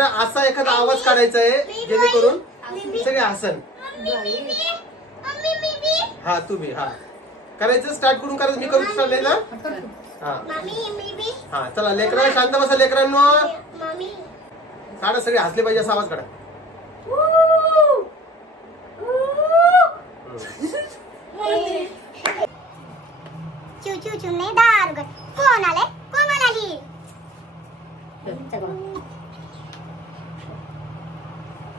तर असा एखादा आवाज काढायचा आहे जेणेकरून सगळे हसन. हा तुम्ही हा करायचं स्टार्ट करून करायचं. मी करू स्टार्ट ना. हा हा चला लेकरांनो शांत बसा. लेकरांनो काढा सगळे हसले पाहिजे असा आवाज काढा. फोन आले कोमल आली.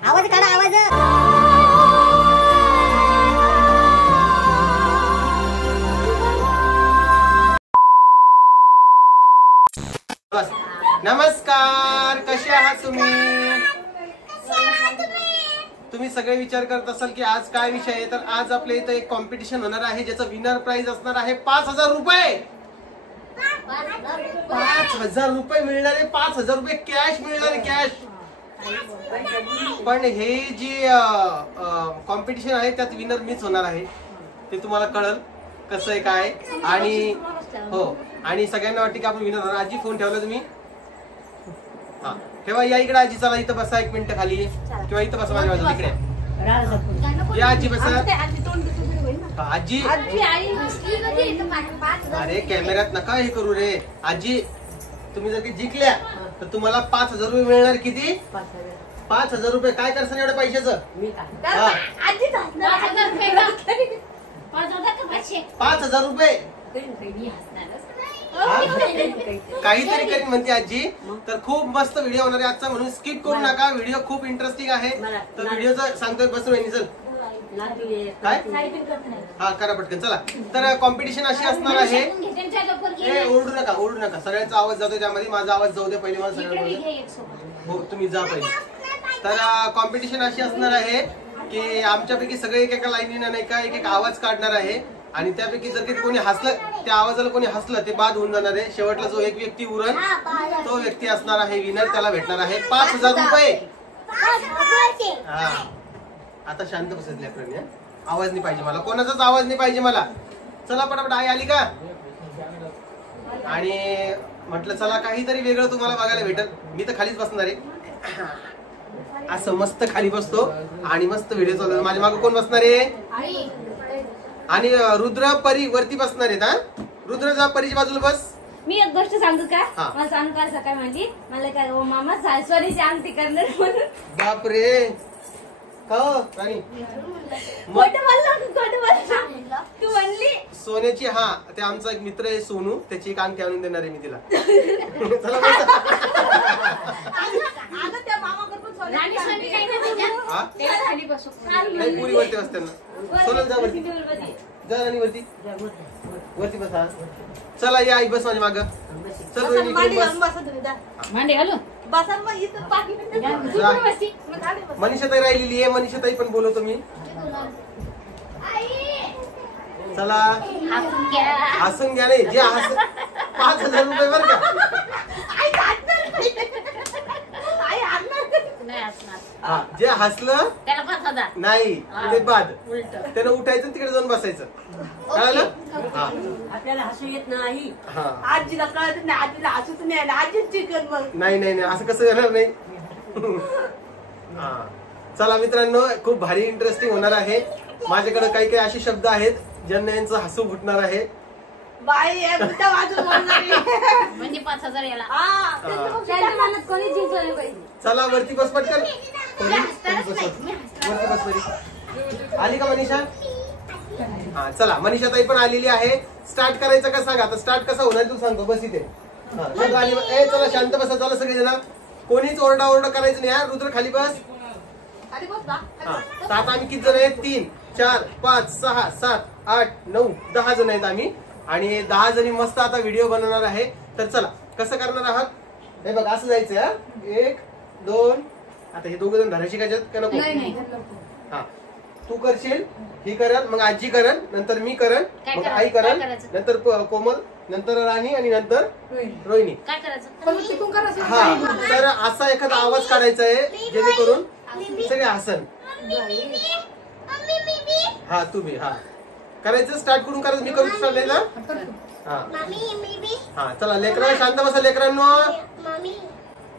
आवाज काढा आवाज. नमस्कार, कसे आहात तुम्ही सगळे विचार करत असाल की आज काय विषय आहे. तर आज आपल्या इथं एक कॉम्पिटिशन होणार आहे ज्याचं विनर प्राइज असणार आहे 5,000 रुपये. 5,000 रुपये मिळणारे. 5,000 रुपये कॅश मिळणारे कॅश. पण हे जे कॉम्पिटिशन आहे त्यात विनर मीच होणार आहे. ते तुम्हाला कळल कसं आहे काय. आणि हो आणि सगळ्यांना वाटतं की आपण विनर होणार. आजी फोन ठेवला तुम्ही. हा ठेवा. या इकडे आजी. चला इथं बसा 1 मिनिट खाली किंवा इथं बसा माझ्या बाजूला इकडे. या आजी बसा. आजी अरे कॅमेऱ्यात नका हे करू रे. आजी तुम्ही जर की जिंकल्या तर तुम्हाला 5,000 रुपये मिळणार. किती? 5,000 रुपये. काय करसान एवढ्या पैशाचं? 5,000 रुपये काहीतरी करीन म्हणते आजी. तर खूप मस्त व्हिडिओ होणार आहे आजचा म्हणून स्किप करू नका. व्हिडिओ खूप इंटरेस्टिंग आहे. तर व्हिडिओचं सांगतोय बस वहिनी. चल काय हा करा पटकन चला. तर कॉम्पिटिशन अशी असणार आहे. ओरडू नका ओरडू नका. सगळ्यांचा आवाज जातोय त्यामध्ये. माझा आवाज जाऊ दे पहिले. मला सगळ्यांना हो तुम्ही जा पहिले. तर कॉम्पिटिशन अशी असणार आहे की आमच्यापैकी सगळे एकेका लाईनीने नाही का एक आवाज काढणार आहे. आणि त्यापैकी जर काही कोणी हसलं त्या आवाजाला कोणी हसलं ते बाद होऊन जाणार आहे. शेवटला जो एक व्यक्ती उरण तो व्यक्ती असणार आहे विनर. त्याला भेटणार आहे 5,000 रुपये. हा आता शांत बसले आपण. आवाज नाही पाहिजे मला. कोणाचाच आवाज नाही पाहिजे मला. चला पटापट. आई आली का? आणि म्हटलं चला काहीतरी वेगळं तुम्हाला बघायला भेटल. मी तर खालीच बसणार आहे. असं मस्त खाली बसतो आणि मस्त व्हिडिओ चालू. माझ्या मागे कोण बसणार आहे? आणि रुद्र परी वरती बसणार आहेत. हा रुद्र जा परीच्या बाजूला बस. मी एक गोष्ट सांगू का? मला सांगू का सकाळ माझी मला काय ओ मामा सासवारीची आमटी करणार म्हणून. बापरे का राणी तू म्हणली सोन्याची. हा ते आमचा एक मित्र आहे सोनू. त्याची एक अंगठी आणून देणार आहे मी तिला. चला नाही पुरीवरती बस त्यांना. सोनल जा वरती. जा राणी वरती वरती बसा. चला या आई बस माझ्या माग. चल मांडे घालू. मनीषाताई राहिलेली आहे. मनीषाताई पण बोलवतो मी. चला हसून घ्या. नाही जे हस 5,000 रुपये बरं का. जे हसलं नाही ते बाद. त्यानं उठायचं तिकडे जाऊन बसायचं. कळलं? आपल्याला हसू येत नाही. आजीला कळत नाही. आजीला हसूच नाही. आजीच चिकन मग नाही नाही नाही असं कसं येणार नाही. हा चला मित्रांनो खूप भारी इंटरेस्टिंग होणार आहे. माझ्याकडे काही काही असे शब्द आहेत ज्यांना यांचं हसू फुटणार आहे. बाई म्हणजे 5,000 याला. कोणी जिंकलं नाही पाहिजे. चला वरती बस पटकन. वरती बस वरती. आली का मनीषा? हा चला मनीषाताई पण आलेली आहे. स्टार्ट करायचं का सांगा. आता स्टार्ट कसं होणार तू सांगतो. बस इथे. चला शांत बसा. चला सगळे जण. कोणीच ओरडा ओरडा करायचं नाही. रुद्र खाली बस. हा तर आता आम्ही किती जण आहेत? 3 4 5 6 7 8 9 10 जण आहेत आम्ही. आणि 10 जणी मस्त आता व्हिडिओ बनवणार आहे. तर चला कसं करणार आहात हे बघ. असं जायचं. 1 2 आता हे दोघं जण धरायची का का नको? हा तू करशील. ही करल मग आजी करल नंतर मी करल मग आई करल नंतर कोमल नंतर राणी आणि नंतर रोहिणी. काय करायचं? हा तर असा एखादा आवाज काढायचा आहे जेणेकरून सगळे हसन. हा तुम्ही हा करायचं स्टार्ट करून करायचं. मी करू स्टार्ट ना. हा चला लेकरांनो शांत बसा.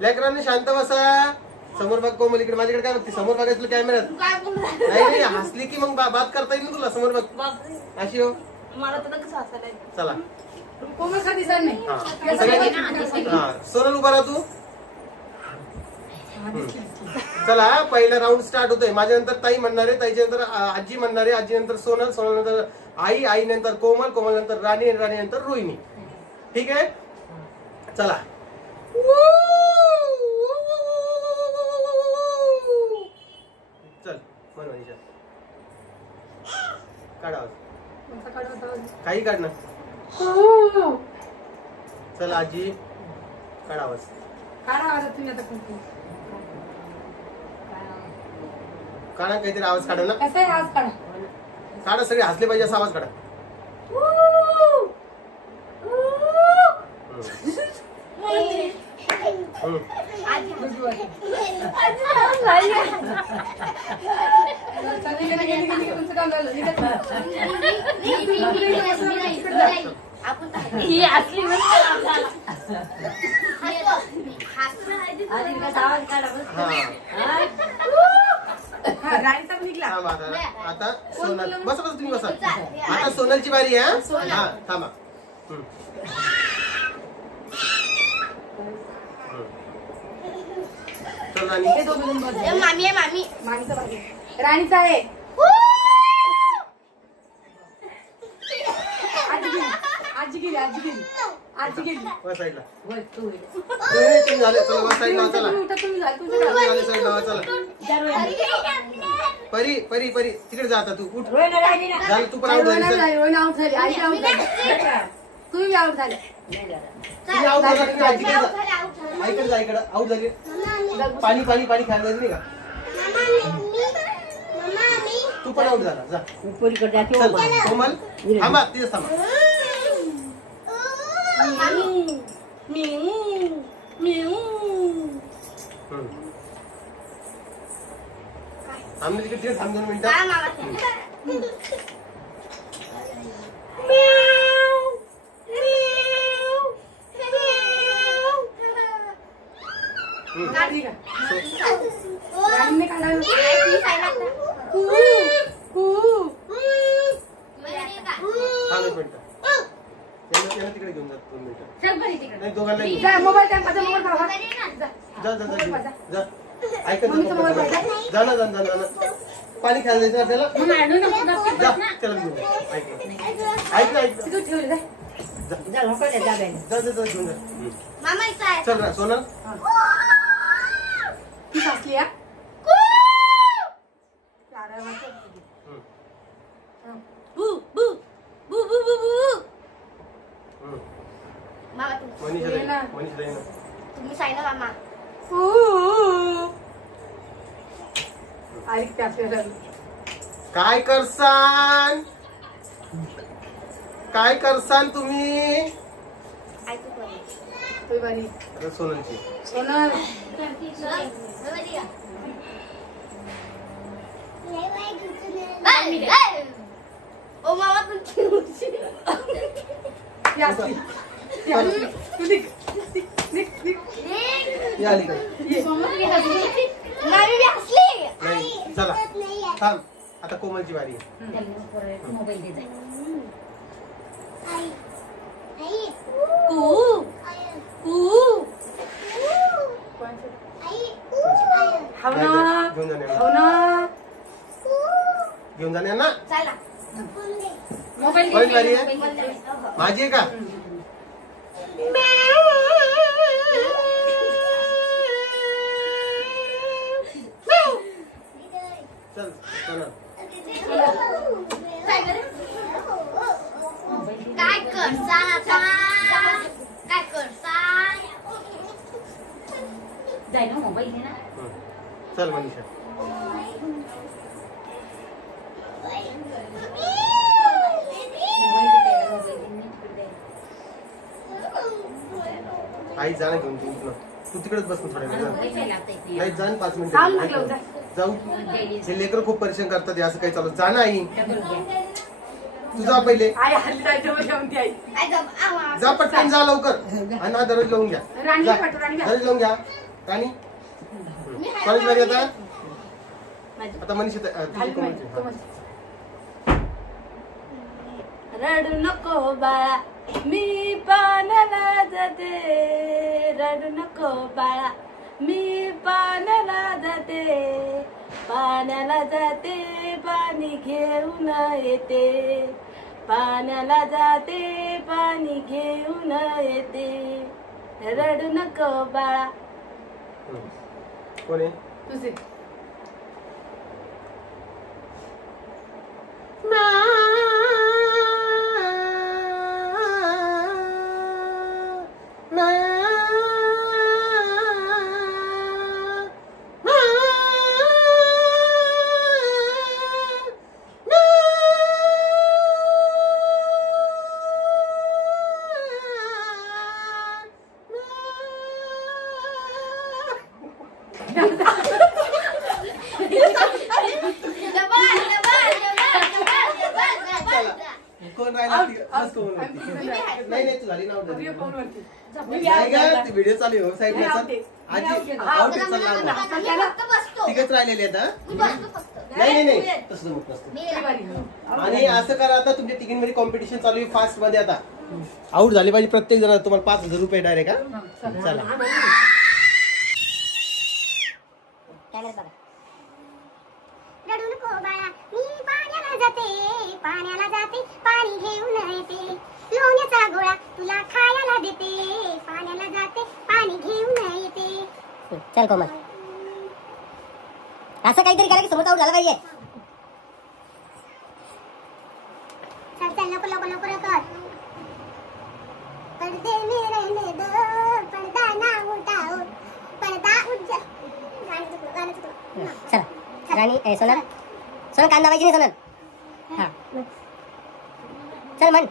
लेकरांनो शांत बसा. समोर बघ कोमल, इकडे माझ्याकडे काय बघते? समोर बघायचं तुला कॅमेऱ्यात. काय बोलणार? नाही नाही, हसली की मग बात करता येईल ना तुला. समोर बघ अशी हो. मला तर कसं हसायला येतं. चला कोमलसाठी सर नाही. हा. हा, सोनल उभा राहा तू. चला पहिला राऊंड स्टार्ट होतोय. माझ्या नंतर ताई म्हणणार आहे, ताईच्या नंतर आजी म्हणणार आहे, आजी नंतर सोनल, सोनल नंतर आई, आई नंतर कोमल, कोमल नंतर राणी, राणी नंतर रोहिणी. ठीक आहे चला. चल म्हण मनीषा. काढ आवाज. काही काढ ना. चल आजी काढ आवाज. काढा काहीतरी आवाज काढा ना. कसा आहे आवाज काढा. काढा, सगळे हसले पाहिजे असा आवाज काढा. ही असली आवाज काढा बस. आता सोनल बस बस तुम्ही बसा. आता सोनलची बारी आहे. हा थांबा. चल राणी. मामी आहे मामी. माणसं बाकी. राणीचा आहे. आजी गेली आजी गेली आजी गेली. वर साईडला. होय, तू होय. तुम्ही झाले. चला वर साईडला चला. तुम्ही उठा, तुम्ही झालं, तुमचं तुम्ही काम. झाले साईडला चला. परी परी परी तिकडे जा आता तू. उठ. रोहिणी राहिली ना. झालं तू पण आउट झाली. चल. रोहिणी आउट झाली. आई आउट झाली. तुम्ही आउट झाले. तुम्ही आउट झाला. तुम्ही आजीकडे जा. आईकडे जा. इकडे आउट झाली. पाणी पाणी पाणी खायला जायचं नाही का? तू पण आउट झाला. जा उपरीकडे जाते. चल कोमल थांबा. तिथेच थांबा. आम्ही तिकडे थांब 2 मिनिटं. ठीक आहे. राणीने काढायला. थांब 1 मिनिट. यांना तिकडे घेऊन जा 2 मिनिटं. चल बरी तिकडे. नाही दोघांना घेऊन जा मोबाईल टाइम माझा मोबाईल पाहा. जा जा जा घेऊन जा. ऐकत जा ना जा ना जा ना. पाणी खायला जायचं आपल्याला. जा त्याला घेऊन जा. ऐक ना ऐक ना. तिथं ठेवले. जा लोकांना जा बाई. जा जा जा घेऊन जा. मामा इथं आहे. चल ना सोनल. ती सासली आहे. मामा मनीषा ताई, मनीषा ताई ना. तुम्ही सांगा मामा. आई त्याला काय करसान काय करसान तुम्ही? ऐकू कोणी? तो बारी. अरे सोनलची. सोनल. ओ मामा तुमची उंची. ती असली. ती असली. तू निघ. निघ निघ. या अलीकडे. मामी बी हसली. नाही चला थांब. आता कोमलची बारी आहे. मोबाईल दे जाय. आई आई कू कू आई हाव नाही, ना. नाही. घेऊन जाणे हाव ना. घेऊन जाणे ना. चला. मोबाईल कोणाची बारी दे. आहे? माझी आहे का? चल सोनल. काय करसान आता? काय करसान? जाय ना मोबाईल दे ना. चल मनीषा. आई जा ना घेऊन तू तिकडेच बस थोड्या वेळ. नाही जा ना 5 थांब ना, मिनिटं. जा. जाऊ. हे लेकरं खूप परेशान करतात. हे असं काही चालू. जा ना आई. तू जा पहिले. आई हल्ली जायचं म्हणजे म्हणते आई. आई गप. आवा. जा पटकन जा लवकर. आणि हा दरवाजा लावून घ्या. राणी जा. पाठव, राणी घ्या. दरवाजा लावून घ्या. राणी मी कॉलेज मध्ये आता माझी. आता मनीष खाली माहिती, कोमल. रडू नको बाळा मी पाण्याला जाते, रडू नको बाळा मी पाण्याला जाते, पाण्याला जाते पाणी घेऊन येते, पाण्याला जाते पाणी घेऊन येते, रडू नको बाळा. कोण आहे? तुझे कोण राहिला? बस कोमल वरती. नाही नाही तू झाली ना out झाली. फोनवरती नाही का व्हिडिओ चालू आहे साईडला चल. आजी आउट चालला तिघच राहिलेले आहेत हा? मी बसतो फक्त. नाही नाही नाही तसं जमत नसतं. आणि असं करा आता तुमच्या तिघींमध्ये कॉम्पिटिशन चालू आहे फास्ट मध्ये. आता आउट झाले पाहिजे प्रत्येक जण. तुम्हाला 5,000 रुपये डायरेक्ट हा. चला रडू नको बाळा मी पाण्याला जाते, पाण्याला जाते पाणी घेऊन येते, लोण्याचा गोळा तुला खायला देते, पाण्याला जाते पाणी घेऊन येते. चल कोमल असं काहीतरी करा की समोर आउट झाला पाहिजे. चल चल नको नको नको कर. पडदे में रहने दो, पर्दा ना उठाओ, पर्दा उठ जा. गाणं चुकलं. चला राणी सोनल सोनल कांदा पाहिजे नाही सोनल. हा चल म्हण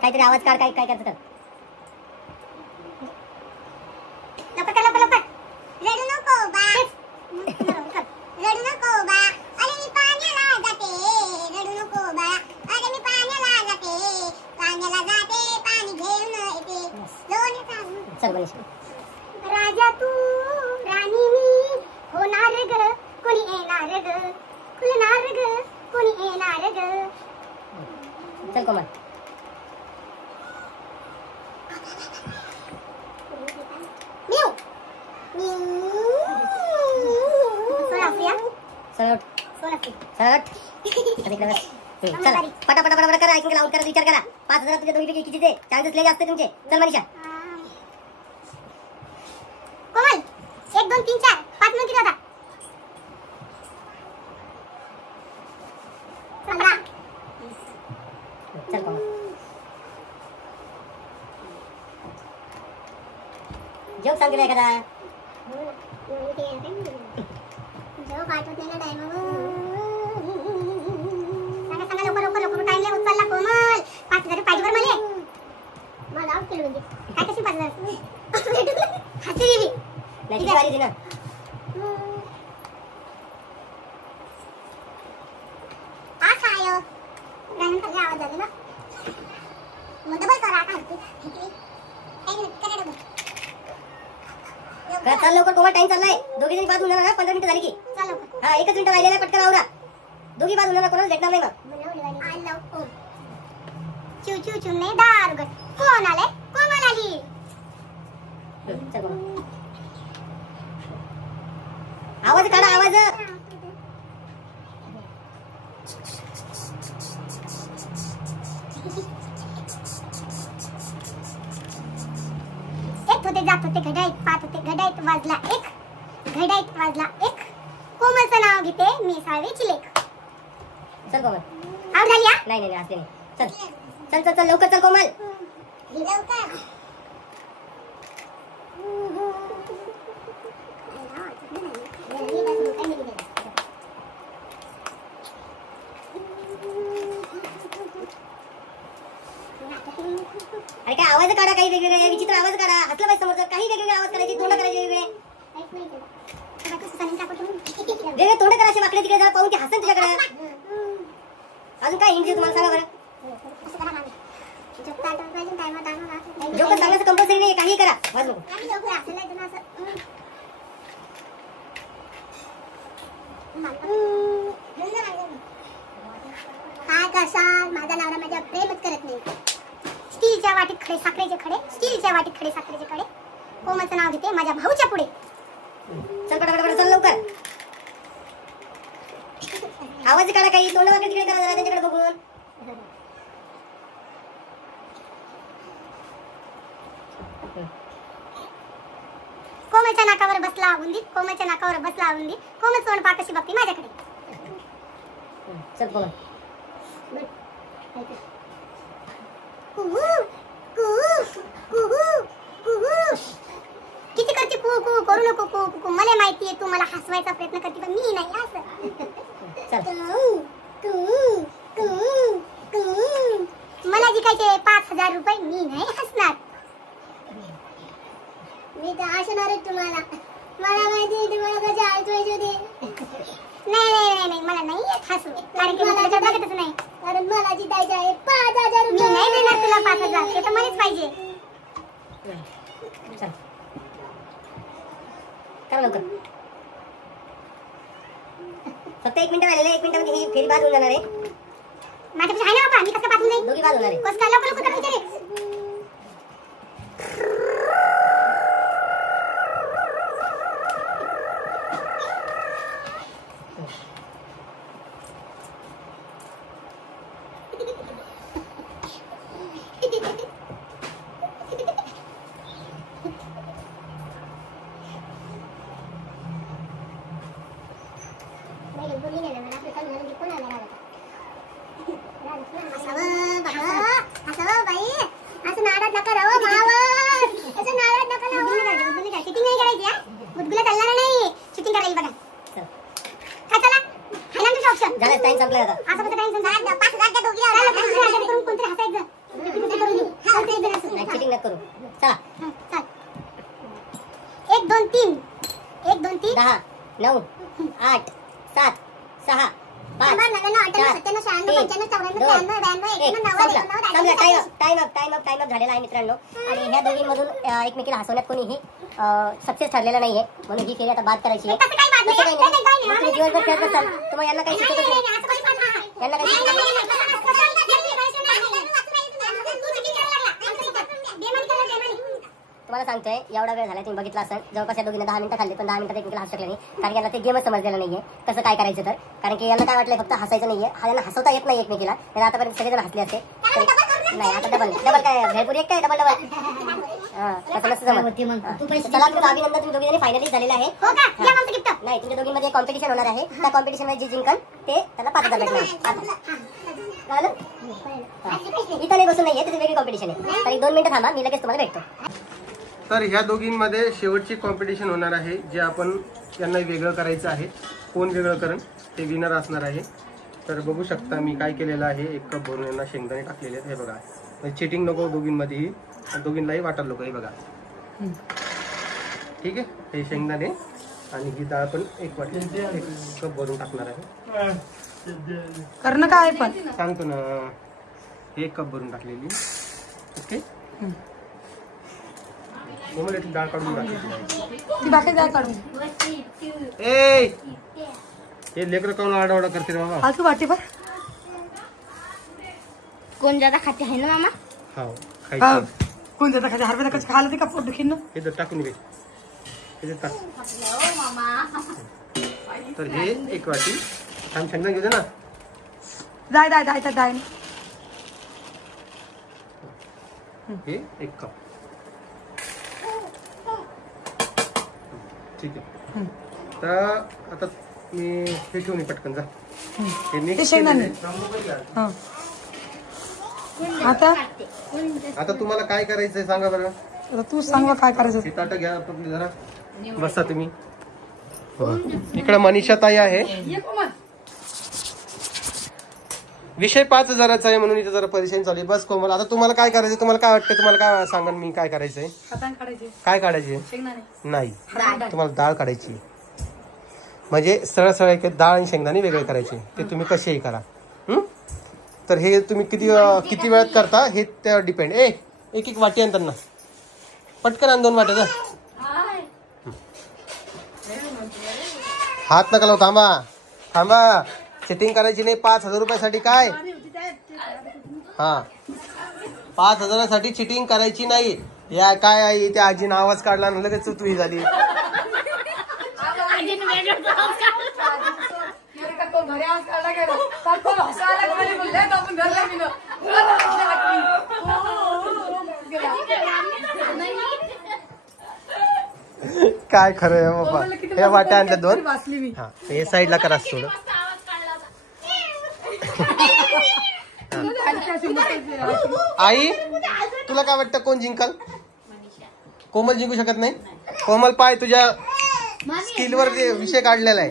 काहीतरी आवाज काढ. काय काय करायचं कर. लवकर कर लवकर लवकर. रडू नको बा, रडू नको बा, अरे मी पाण्याला जाते, रडू नको बा, अरे मी पाण्याला जाते, पाण्याला जाते पाणी घेऊन येते, लोण्याचा चल मनीष राजा तू राणी मी होणार ग, कोणी येणार ग, खुलणार ग, कोणी येणार ग. चल कोमल म्यू सोनाफिया सरळ सोनाफी सरळ चला पटा पटा पटा करा. ऐकून आउट करा. विचार करा 5,000 तुमच्या दोन्हीपैकी कितीचे चान्सेस लय असते तुमचे. चल मनीषा कोमल 1 2 3 4 5 मिनिट होता. 15 चल कोमल जोक सांग किती एखादा. जो पाठवत नाही ना टाइम. सांगा सांगा लवकर लवकर लवकर. टाइम लय उचलला कोमल. 5,000 पाहिजे बरं मला. मला आउट केलं म्हणजे काय कशी 5,000 हसी दिली. नाही किती वारी दिना. आ खायो गाणं खाली आवाज आला ना. मग डबल करा आता हलकी. चल लवकर कोमल टाइम चाललाय. दोघी जणी बाद होऊन जाणार ना. 15 मिनिटं झाली की. चल लवकर. हा 1च मिनिट राहिलेला पटकन आवरा. दोघी बाद होऊन जाणार. कोणाला भेटणार नाही मग. I love home. चू चू चूने दार उघड. कोण आले? कोमल आली. चल कोमल आवाज काढा आवाज. एक होते जात होते घड्याळीत पाहत होते घड्याळीत वाजला 1, घड्याळीत वाजला 1, कोमलचं नाव घेते मी साळवेची लेख. चल कोमल आउट झाली हा? नाही नाही असते नाही. चल चल चल चल लवकर चल कोमल. लवकर. अरे काय आवाज काढा. काही वेगवेगळे विचित्र आवाज काढा. हसलं पाहिजे समोरचं. काही वेगवेगळे आवाज करायचे. तोंड करायचे वेगवेगळे. वेगळे तोंड करायचे. वाकडे तिकडे जा पाहून ते हसन तुझ्याकडे. अजून काय हिंट तुम्हाला सांगा बरं. जोक सांगण्याचं कंपल्सरी नाही. काही करा. वाज नको. काय करशाल, माझा नवरा माझ्या प्रेमच करत नाही. स्टीलच्या वाटीत खडे साखरेचे खडे, स्टीलच्या वाटीत खडे साखरेचे खडे. कोमलचं नाव घेते माझ्या भाऊच्या पुढे. चल पटापट चल लवकर. आवाज काढा, काही तोंड वगैरे तिकडे करा जरा त्यांच्याकडे बघून. कोमलच्या नाकावर बसला उंदी, कोमलच्या नाकावर बसला उंदी. कोमल तोंड पाकशी बघते माझ्याकडे. चल कोमल. कुहू कुहू कुहू कुहू. किती करते कुहू कुहू, करू नको कुहू कुहू. मला माहितीये तू मला हसवायचा प्रयत्न करते, पण मी नाही असं. कुहू कुहू कुहू कुहू. मला जिकायचे 5,000 रुपये, मी नाही हसणार. मी तर हसणारच तुम्हाला. मला माहिती तुम्हाला कसे हसवायचे होते. नाही नाही नाही नाही, मला नाही येत हसू, कारण की मला बघतच नाही. कारण मला जितायचे आहे 5,000 रुपये. मी नाही देणार तुला 5,000, ते तर मलाच पाहिजे. चल करा लवकर. फक्त 1 मिनिट राहिलेलं आहे. 1 मिनिटामध्ये ही फेरी बाद होऊन जाणार आहे. माझ्यापाशी आहे ना बाबा, मी कसं पाठवून जाईल? दोघी बाद होणार आहे. कसं काय लवकर लवकर करून विचारे. झालं टाइम संपला आता. चिटिंग नको करू. चला 1 2 3 1 2 3 10 9 8 7 6 5 टाइम अप झालेला आहे मित्रांनो. आणि ह्या दोघींमधून एकमेकीला हसवण्यात कोणीही सक्सेस ठरलेला नाहीये, म्हणून ही फेरी आता बाद करायची आहे. तुम्ही दिवसभर खेळत असाल, तुम्हाला यांना काही शिकवतच नाही. यांना काही शिकवत तुम्हाला सांगतोय, एवढा वेळ झाला तुम्ही बघितला असेल. जवळपास या दोघींना 10 मिनिटं खाल्ली, पण 10 मिनिटात एकमेकीला हसू शकले नाही, कारण यांना ते गेमच समजलेलं नाहीये कसं काय करायचं. तर कारण की यांना काय वाटलंय फक्त हसायचं नाहीये, यांना हसवता येत नाही एकमेकीला. त्यांना आतापर्यंत सगळेजण हसले असते. नाही आता डबल काय भेळपुरी एक काय डबल कसं नसतं जमत. चला तुमचं अभिनंदन, तुम्ही दोघीजणी फायनली झालेले आहे. नाही, तुमच्या दोघींमध्ये कॉम्पिटिशन होणार आहे. त्या कॉम्पिटिशन मध्ये जे जिंकल ते त्याला 5,000 भेटणार. इथं नाही बसून नाहीये, त्याची वेगळी कॉम्पिटिशन आहे. तर 1 2 मिनिटं थांबा, मी लगेच तुम्हाला भेटतो. तर ह्या दोघींमध्ये शेवटची कॉम्पिटिशन होणार आहे, जे आपण यांना वेगळं करायचं आहे. कोण वेगळं करण ते विनर असणार आहे. तर बघू शकता मी काय केलेलं आहे. 1 कप भरून यांना शेंगदाणे टाकलेले आहेत. हे बघा, म्हणजे चिटिंग नको दोघींमध्येही, दोघींनाही वाटायला नको. हे बघा, ठीक आहे. हे शेंगदाणे आणि ही डाळ पण 1 वाटी 1 कप भरून टाकणार आहे. करणं काय पण सांगतो ना, 1 कप भरून टाकलेली. ओके, डाळ काढून टाकली. ती बाकी जाय काढून. ए हे लेकरं काऊन आडावडा करते बाबा. आजू वाटी पर कोण ज्यादा खाते आहे ना मामा? हो खायचं. कोण जाता खाते हरभरा कशी खायला ते का पोट दुखीन ना. हे टाकून घे, हे टाक. तर हे 1 वाटी छान शेंगदाणे घेऊ दे ना. जाय जाय जाय जाय. हे 1 कप. ठीक आहे. तर आता मी हे ठेवून ये पटकन जा. हे मिक्स शेंगदाणे. आता तुम्हाला काय करायचंय सांगा बरं. आता तू सांग काय करायचं. हे ताटं घ्या आपली, जरा बसा तुम्ही. इकडे मनीषा ताई आहे. विषय 5,000चा आहे म्हणून इथे जरा परेशान चालू आहे. बस कोमल, आता तुम्हाला काय करायचं, तुम्हाला काय वाटतं, तुम्हाला काय सांगा मी काय करायचंय. काय काढायचे नाही, तुम्हाला डाळ काढायची. म्हणजे सरळ सरळ एक डाळ आणि शेंगदाणे वेगळे करायचे. ते तुम्ही कसेही करा. तर हे तुम्ही किती वेळात करता हे त्यावर डिपेंड. 1 वाटी आण त्यांना पटकन आण. 2 वाट्या जा. हात नका लावू, थांबा. थांबा, चिटिंग करायची नाही. 5,000 रुपयासाठी काय? हा, 5,000साठी चिटिंग करायची नाही. या काय आहे त्या आजीनं आवाज काढला ना लगेच चुतवी झाली. काय खरं आहे बाबा. हे वाट्या आणल्या 2. हा, हे साईडला करा थोडं. आई तुला काय वाटतं कोण जिंकल? कोमल जिंकू शकत नाही. कोमल पाय तुझ्या स्किलवर विषय काढलेला आहे.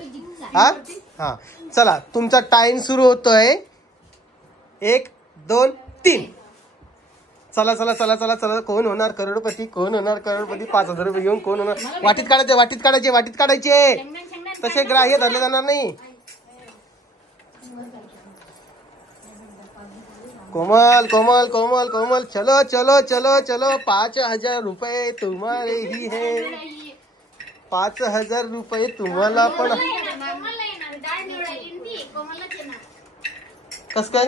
हा हा, चला तुमचा टाइम सुरू होतोय. 1 2 3. चला चला चला चला चला. कोण होणार करोडपती? कोण होणार करोडपती? 5,000 रुपये घेऊन कोण होणार? वाटीत काढायचे, वाटीत काढायचे, वाटीत काढायचे. तसे ग्राह्य धरले जाणार नाही. कोमल कोमल कोमल कोमल, चलो चलो चलो चलो. 5,000 रुपये तुम्हारे ही है. 5,000 रुपये तुम्हाला पण. कस काय?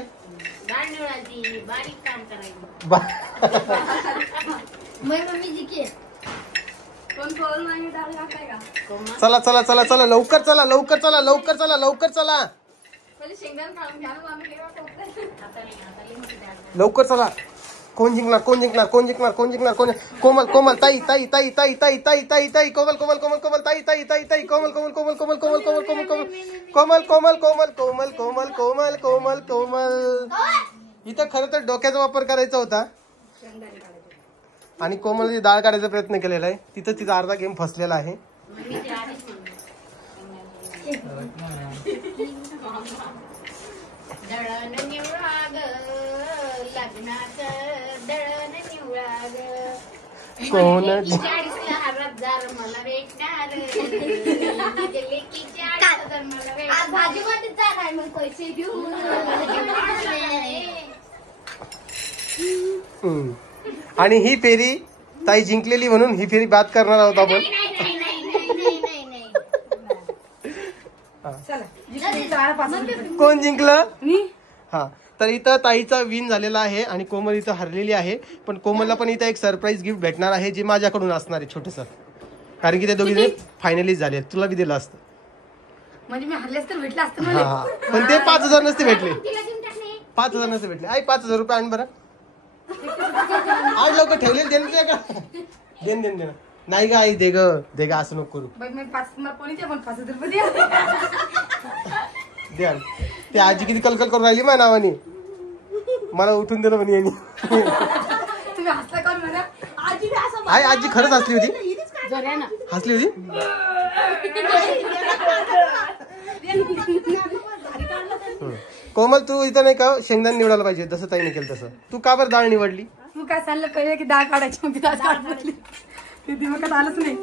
चला चला चला चला, लवकर चला लवकर चला लवकर चला लवकर चला लवकर चला. कोण जिंकणार? कोण जिंकणार? कोण जिंकणार? कोण जिंकणार? कोण? कोमल कोमल ताई ताई ताई ताई ताई ताई ताई ताई कोमल कोमल कोमल कोमल ताई ताई ताई ताई कोमल कोमल कोमल कोमल कोमल कोमल कोमल कोमल कोमल कोमल कोमल कोमल कोमल कोमल कोमल कोमल. इथं खरं तर डोक्याचा वापर करायचा होता आणि कोमलची डाळ काढायचा प्रयत्न केलेला आहे. तिथं तिचा अर्धा गेम फसलेला आहे. दळण निवळाग लग्नाचं दळण निवळाग कोण? 40ला हजार मला भेटणार लेकी 40,000 मला भेटणार. भाजीमध्ये जाणार मग पैसे घेऊन. आणि ही फेरी ताई जिंकलेली म्हणून ही फेरी बाद करणार आहोत आपण. कोण जिंकलं? हा, तर इथं ताईचा विन झालेला आहे आणि कोमल इथं हरलेली आहे. पण कोमलला पण इथं एक सरप्राईज गिफ्ट भेटणार आहे जे माझ्याकडून असणार आहे छोटस. कारण की ते दोघी फायनली झाले. तुला बी दिलं असतं म्हणजे मी हरलेस तर भेटलं असतं. हा, पण ते 5,000 नसते भेटले. 5,000 नसते भेटले. आई 5,000 रुपये आण बरं. आज लवकर ठेवलेले देण का? देण देण देण नाही का आई? दे ग दे ग, असं नको करू. द्या. ते आजी किती कलकल करून राहिली माझ्या नावाने. मला उठून दिलं म्हणे यांनी. तुम्ही हसला करून म्हणा. आई आजी खरंच हसली होती. हसली होती. कोमल तू इथं नाही का शेंगदाणे निवडायला पाहिजे जसं ताईने केलं तसं. तू का बरं डाळ निवडली? तू काय सांगलं पहिले की डाळ काढायची मग डाळ काढली. ते दिवसात आलंच नाही.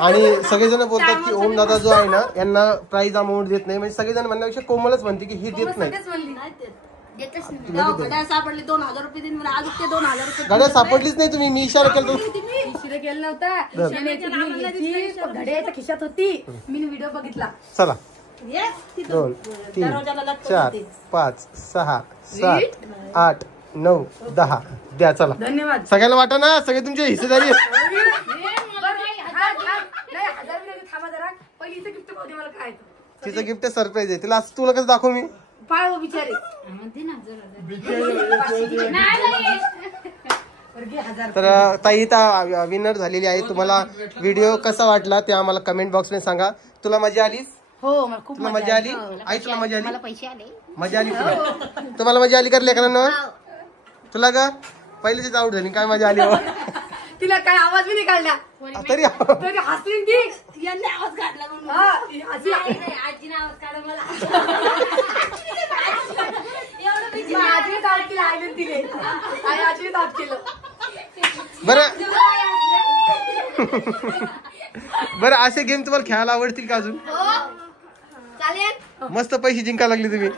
आणि सगळेजण बोलतात की ओम दादा जो आहे ना यांना प्राइज अमाऊंट देत नाही. म्हणजे सगळेजण म्हणण्यापेक्षा कोमलच म्हणते की ही देत नाही. गड्या सापडली 2,000 रुपये दिन. आज ते 2,000 रुपये गाड्या सापडलीच नाही. तुम्ही मी इशारा केला इशिरा केला नव्हता. घड्याच्या खिशात होती. मी व्हिडिओ बघितला. चला 2 3 4 5 6 7 8 9 10 द्या. चला धन्यवाद. सगळ्याला वाटा ना. सगळे तुमची हिस्सेदारी. थांबा जरा. पहिली इथं गिफ्ट पाहू दे मला काय. तिचं गिफ्ट सरप्राईज आहे. तिला असं तुला कसं दाखवू मी? पाय हो बिचारे. तर ताई विनर झालेली आहे. तुम्हाला व्हिडिओ कसा वाटला ते आम्हाला कमेंट बॉक्स मध्ये सांगा. तुला मजा आलीस? हो मला खूप तुला मजा आली? आई तुला मजा आली? पैसे आले. मजा आली तुला? तुम्हाला मजा आली का लेकरांना? तुला का पहिले तीच आउट झाली काय मजा आली? तिला काय आवाज बी नाही काढला तरी तरी हसली ती. यांनी आवाज काढला म्हणून. आजीने आवाज काढला मला. आजीने दाब केलं. आईने दिले आणि आजीने दाब केलं. बरं बरं असे गेम तुम्हाला खेळायला आवडतील का अजून? चालेल. मस्त पैसे जिंकायला लागले तुम्ही.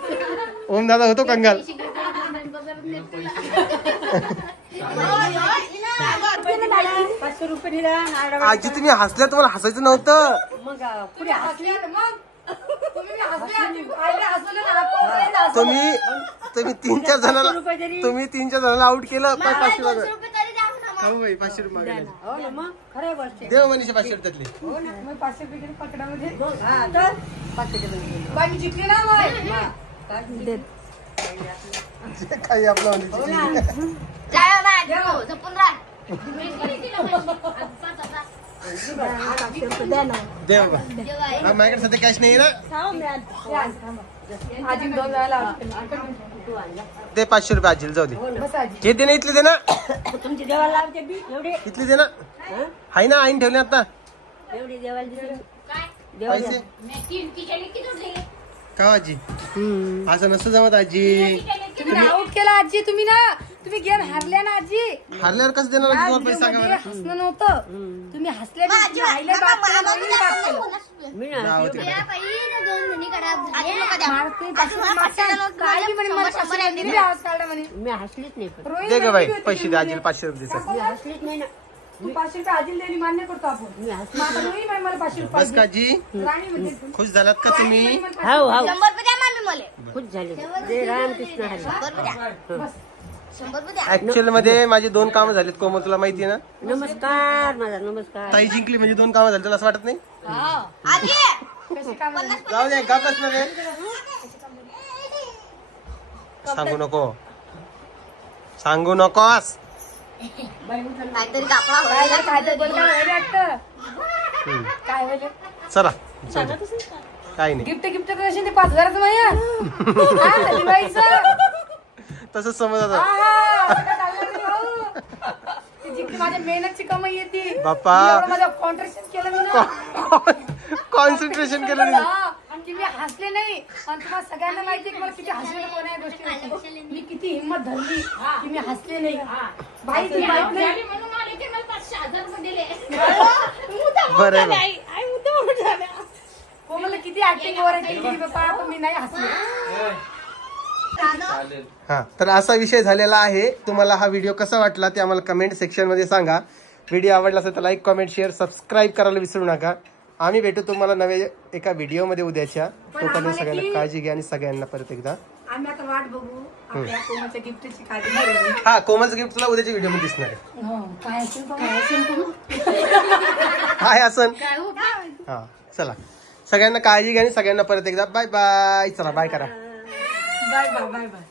ओम दादा होतो कंगाल. 500 रुपये दिला आजी तुम्ही हसल्या तुम्हाला हसायचं नव्हतं. मग पुढे हसली मग तुम्ही हसले आईला हसवलं ना आपण तुम्ही 3-4 जणांना आउट केलं. 500 रुपये खाऊ बाई 500 रुपये मागायला. हो ना मग खरं गोष्ट आहे. देव मनीषा 500 रुपयातले. हो ना मग 500 रुपये गेले पकडामध्ये हा तर 500 रुपये बाई मी जिंकली ना बाई काही आपलं हो मनीषा. जपून राहा दे बाबा. हा, माझ्याकडे सध्या कॅश नाही ना. आजी 2 वेळा दे 500 रुपये आजीला जाऊ दे. बस आजी हे दे ना इथले दे ना. तुमची देवाला लावते बी एवढे इथली दे ना. हाय ना आईन ठेवले आता एवढी देवाला दिली पैसे. का आजी असं नसतं जमत आजी. तुम्ही आउट केला आजी. तुम्ही गेम हारल्या ना आजी. हारल्यावर कसं देणार या तुम्हाला पैसे सांगा व्हिडिओमध्ये मला. हसणं नव्हतं. तुम्ही हसले नाही. तुम्ही आईला बाप केलं, बहिणीला बाप केलं. मी ना जाऊ दे. मारते, मारते. काय बी म्हणे मला 500 रुपये दिले, आवाज काढला म्हणे. मी हसलीच नाही पण रोहित दे ग बाई म्हणे, पैसे दे आजीला 500 रुपये दे. मी हसलीच नाही ना. तू 500 रुपये आजीला दिली मान्य करतो आपण. मी हसली मग आता रोहित म्हणे मला 500 रुपये बस का जी राणी म्हणजे खुश झालात का तुम्ही. हाव हाव 100 रुपये द्या मामी मला खुश झाले जय रामकृष्ण हरी. 100 रुपये द्या 100 रुपये द्या ऍक्च्युअल मध्ये माझी 2 कामं झालीत. कोमल तुला माहिती ना. नमस्कार माझा नमस्कार. ताई जिंकली म्हणजे 2 कामं झाली. तुला असं वाटत नाही. आजी कशी काम जाऊ दे गप बसणार रे. सांगू नकोस. काहीतरी कापडा काय तर बोलता वाटतं. काय होईल चला जाऊ दे. काही नाही गिफ्ट कशी ते 5000चं माया दिवाळीचं. तसंच समज आता. माझ्या मेहनतची कमाई येते. बाप्पा. माझं कॉन्ट्रॅक्शन केलं मी ना. कॉन्सन्ट्रेशन केलं नाही. आणि मी हसले नाही. आणि तुम्हाला सगळ्यांना माहिती की मला किती हसले कोणा गोष्टी. मी किती हिंमत धरली की मी हसले नाही. भाई तुम्ही माहित नाही. म्हणून आले की मला 500,000 रुपये दिले बरं आहे बघ. कोमलला किती ऍक्टिंग ओव्हर केली बाबा पण मी नाही हसले. हा तर असा विषय झालेला आहे. तुम्हाला हा व्हिडिओ कसा वाटला ते आम्हाला कमेंट सेक्शन मध्ये सांगा. व्हिडिओ आवडला असेल तर लाईक कमेंट शेअर सबस्क्राईब करायला विसरू नका. आम्ही भेटू तुम्हाला नवे एका व्हिडिओ मध्ये उद्याच्या. तोपर्यंत सगळ्यांना काळजी घ्या आणि सगळ्यांना परत एकदा आम्ही आता वाट बघू आपल्या कोमलच्या गिफ्टची काळजी. हा कोमलचं गिफ्ट तुला उद्याच्या व्हिडिओ मध्ये दिसणार आहे. काय असेल काय असं. हा चला सगळ्यांना काळजी घ्या आणि सगळ्यांना परत एकदा बाय बाय. चला बाय करा. Bye bye bye bye.